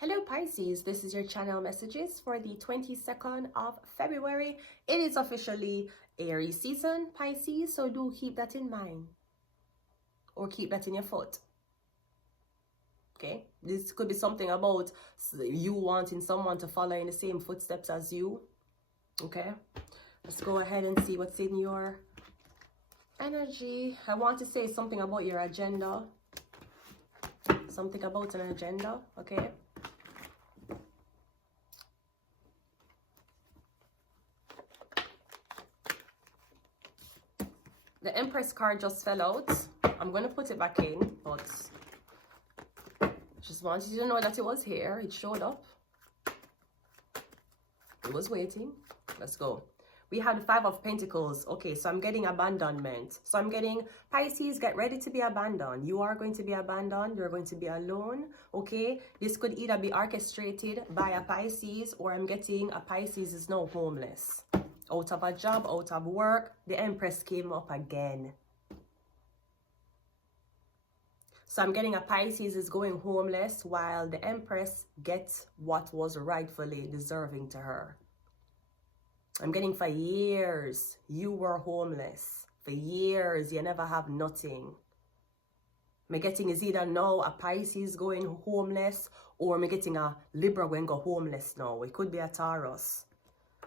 Hello Pisces, this is your channel messages for the 22nd of February. It is officially Aries season, Pisces, so do keep that in mind or keep that in your foot. Okay, this could be something about you wanting someone to follow in the same footsteps as you. Okay, let's go ahead and see what's in your energy. I want to say something about your agenda. Something about an agenda, okay? The Empress card just fell out. I'm going to put it back in, but just wanted you to know that it was here. It showed up. It was waiting. Let's go. We have the Five of Pentacles. Okay, so I'm getting abandonment. So I'm getting Pisces, get ready to be abandoned. You are going to be abandoned. You're going to be alone. Okay, this could either be orchestrated by a Pisces, or I'm getting a Pisces is now homeless. Out of a job, out of work, the Empress came up again. So I'm getting a Pisces is going homeless while the Empress gets what was rightfully deserving to her. I'm getting for years, you were homeless. For years, you never have nothing. I'm getting is either now a Pisces going homeless, or I'm getting a Libra going go homeless now. It could be a Taurus.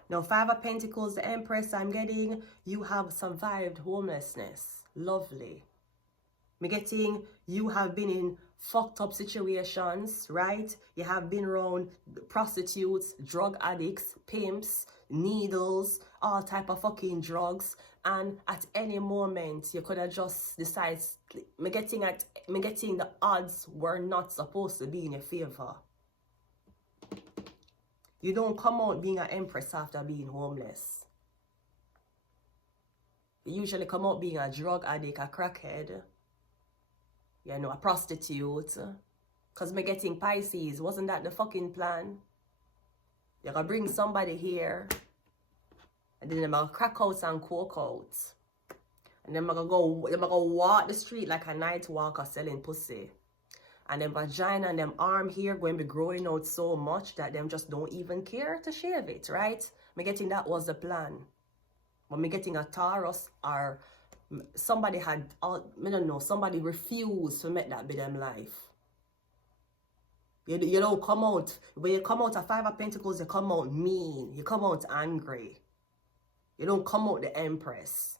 Now, Five of Pentacles, the Empress, I'm getting you have survived homelessness. Lovely. I'm getting you have been in fucked up situations, right? You have been around prostitutes, drug addicts, pimps, needles, all type of fucking drugs. And at any moment, you could have just decided, I'm getting the odds were not supposed to be in your favor. You don't come out being an Empress after being homeless. You usually come out being a drug addict, a crackhead, you know, a prostitute. Because me getting Pisces, wasn't that the fucking plan? You're going to bring somebody here, and then they're going to crack out and coke out. And then they're going to walk the street like a night walker selling pussy. And them vagina and them arm here going to be growing out so much that them just don't even care to shave it, right? Me getting that was the plan. But me getting a Taurus, or somebody had, I don't know, somebody refused to make that be them life. You don't come out, when you come out a Five of Pentacles, you come out mean, you come out angry. You don't come out the Empress.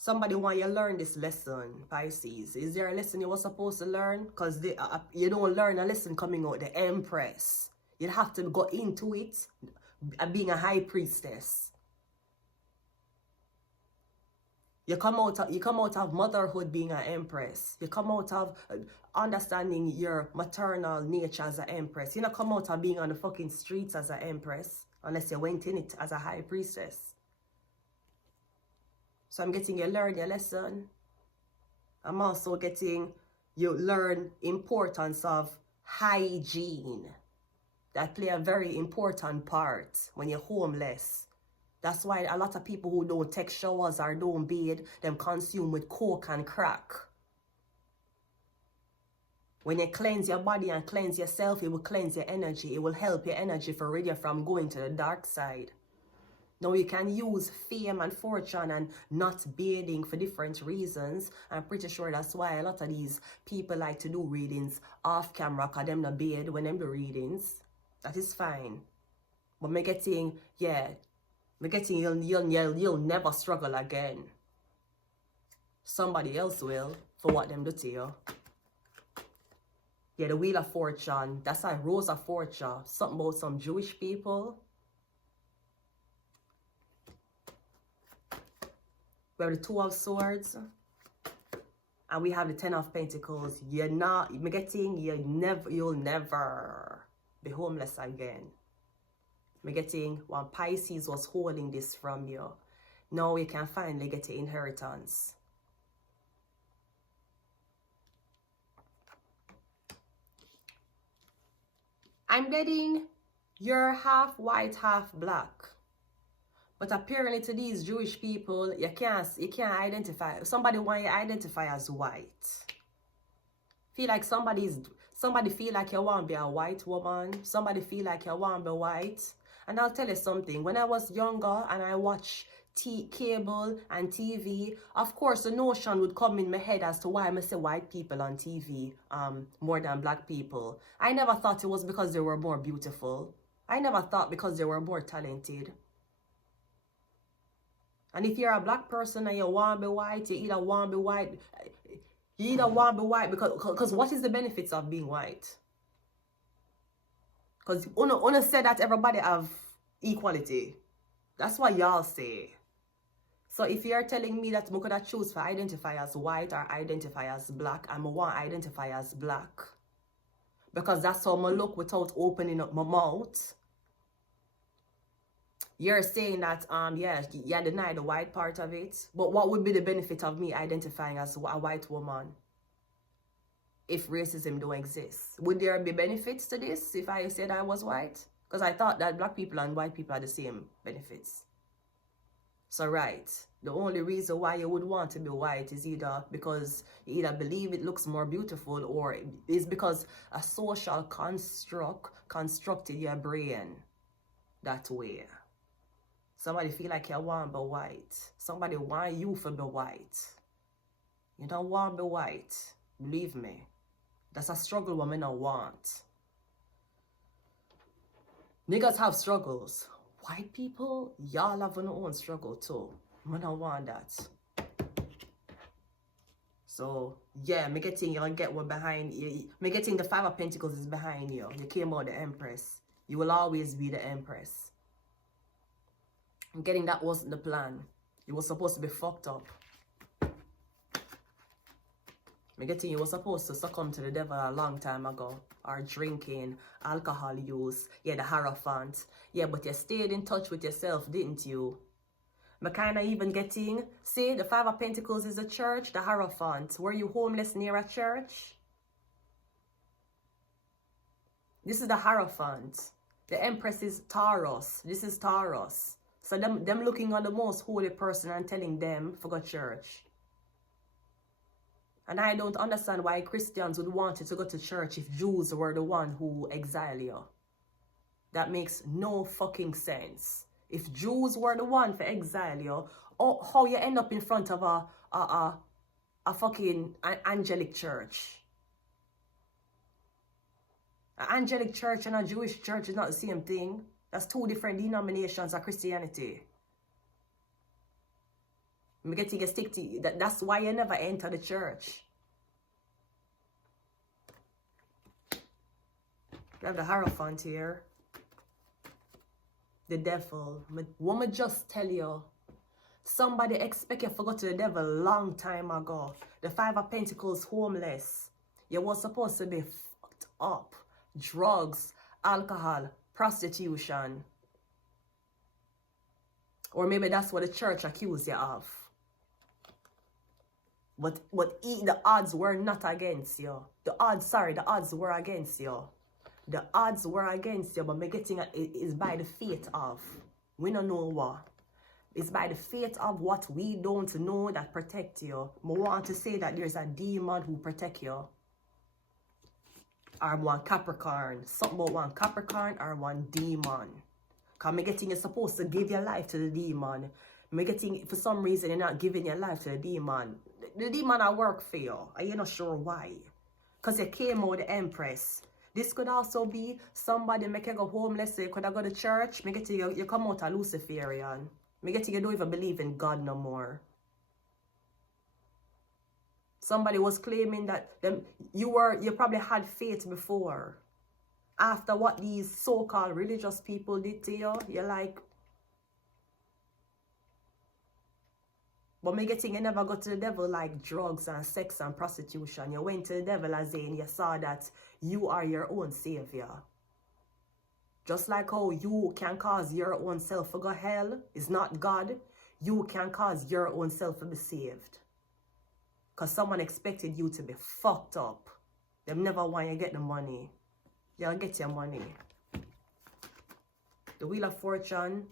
Somebody want you to learn this lesson, Pisces. Is there a lesson you were supposed to learn? Because you don't learn a lesson coming out the Empress. You have to go into it being a high priestess. You come out of motherhood being an Empress. You come out of understanding your maternal nature as an Empress. You don't come out of being on the fucking streets as an Empress unless you went in it as a high priestess. So I'm getting you learn your lesson. I'm also getting you learn importance of hygiene. That play a very important part when you're homeless. That's why a lot of people who don't take showers or don't bathe, them consume with coke and crack. When you cleanse your body and cleanse yourself, it will cleanse your energy. It will help your energy for rid you from going to the dark side. Now you can use fame and fortune and not bathing for different reasons. I'm pretty sure that's why a lot of these people like to do readings off camera, because them not bathe when them do readings. That is fine. But me getting, yeah, me getting you'll never struggle again. Somebody else will for what them do to you. Yeah, the Wheel of Fortune, that's a Rose of Fortune. Something about some Jewish people. We have the Two of Swords. And we have the Ten of Pentacles. You'll never be homeless again. I'm getting one Pisces was holding this from you. Now you can finally get your inheritance. I'm getting you're half white, half black. But apparently to these Jewish people, you can't identify. Somebody want you to identify as white. Feel like somebody's Somebody feel like you want to be a white woman. Somebody feel like you want to be white. And I'll tell you something. When I was younger and I watched cable and TV, of course the notion would come in my head as to why I say white people on TV more than black people. I never thought it was because they were more beautiful. I never thought because they were more talented. And if you're a black person and you want to be white, you either want to be white, because what is the benefits of being white? Because una said that everybody have equality. That's what y'all say. So if you're telling me that I could choose to identify as white or identify as black, I want to identify as black. Because that's how I look without opening up my mouth. You're saying that, you deny the white part of it. But what would be the benefit of me identifying as a white woman if racism don't exist? Would there be benefits to this if I said I was white? Because I thought that black people and white people are the same benefits. So right, the only reason why you would want to be white is either because you either believe it looks more beautiful, or it's because a social construct constructed your brain that way. Somebody feel like you want to be white. Somebody want you to be white. You don't want to be white. Believe me. That's a struggle women don't want. Niggas have struggles. White people, y'all have your own struggle too. I don't want that. So, yeah, me getting you get what behind you. Me getting the Five of Pentacles is behind you. You came out the Empress. You will always be the Empress. I'm getting that wasn't the plan. You were supposed to be fucked up. Me getting you were supposed to succumb to the devil a long time ago. Or drinking, alcohol use, the Hierophant. Yeah, but you stayed in touch with yourself, didn't you? Me kinda even getting, see, the Five of Pentacles is a church, the Hierophant. Were you homeless near a church? This is the Hierophant. The Empress is Taurus. This is Taurus. So them looking on the most holy person and telling them to go to church. And I don't understand why Christians would want you to go to church if Jews were the one who exile you. That makes no fucking sense. If Jews were the one for exile you, how you end up in front of a fucking angelic church? An angelic church and a Jewish church is not the same thing. That's two different denominations of Christianity. I'm getting a stick to you. That's why you never enter the church. We have the Hierophant here. The devil. What me just tell you? Somebody expect you to go to the devil a long time ago. The Five of Pentacles, homeless. You were supposed to be fucked up. Drugs, alcohol, prostitution. Or maybe that's what the church accused you of. But the odds were not against you. The odds were against you. The odds were against you, but me getting it is by the fate of. We don't know what. It's by the fate of what we don't know that protect you. I want to say that there's a demon who protect you. Or one Capricorn. Something about one Capricorn or one demon. Because me getting you're supposed to give your life to the demon. Me getting, for some reason, you're not giving your life to the demon. The demon I work for you. And you're not sure why. Because you came out the Empress. This could also be somebody make you go homeless. So you could have go to church. Me getting you come out a Luciferian. Me getting you don't even believe in God no more. Somebody was claiming that you probably had faith before. After what these so-called religious people did to you, you're like, but me getting you never got to the devil like drugs and sex and prostitution. You went to the devil as in you saw that you are your own savior. Just like how you can cause your own self to go hell, is not God, you can cause your own self to be saved. Because someone expected you to be fucked up. They never want you to get the money. You'll get your money. The Wheel of Fortune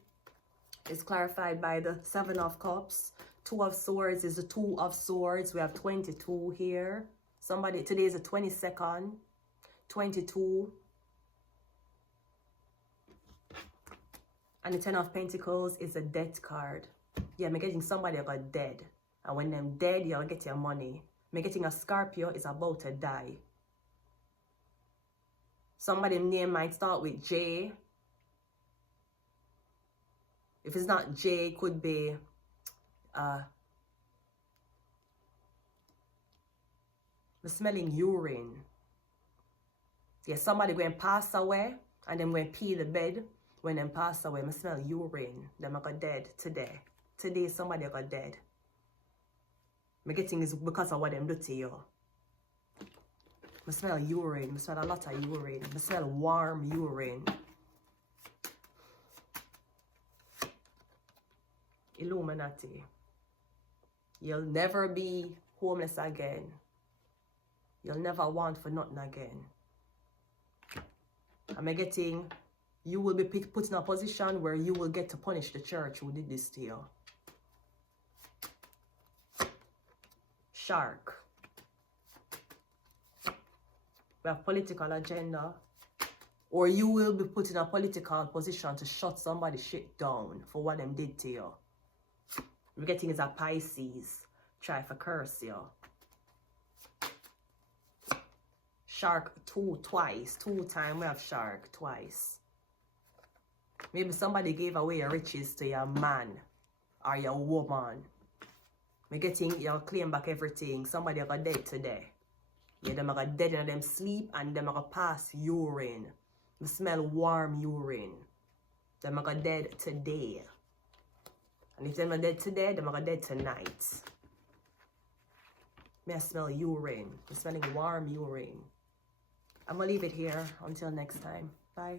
is clarified by the Seven of Cups. Two of Swords is the Two of Swords. We have 22 here. Today is the 22nd. 22. And the 10 of Pentacles is a death card. Yeah, I'm getting somebody that got dead. And when them dead, you'll get your money. I'm getting a Scorpio is about to die. Somebody's name might start with J. If it's not J, it could be I'm smelling urine. Yeah, somebody going to pass away and then going to pee the bed. When them pass away, I smell urine. Them got dead today. Today somebody got dead. I'm getting is because of what them do to you. I smell urine. I smell a lot of urine. I smell warm urine. Illuminati. You'll never be homeless again. You'll never want for nothing again. I'm getting, you will be put in a position where you will get to punish the church who did this to you. Shark. We have political agenda. Or you will be put in a political position to shut somebody's shit down for what them did to you. We're getting is a Pisces. Try for curse you. Shark twice. 2 times we have shark twice. Maybe somebody gave away your riches to your man or your woman. We're getting you claim back everything. Somebody got dead today. Yeah, them got dead in them sleep and them got pass urine. We smell warm urine. Them got dead today. And if them are dead today, them are dead tonight. May I smell urine. I'm smelling warm urine. I'm gonna leave it here until next time. Bye.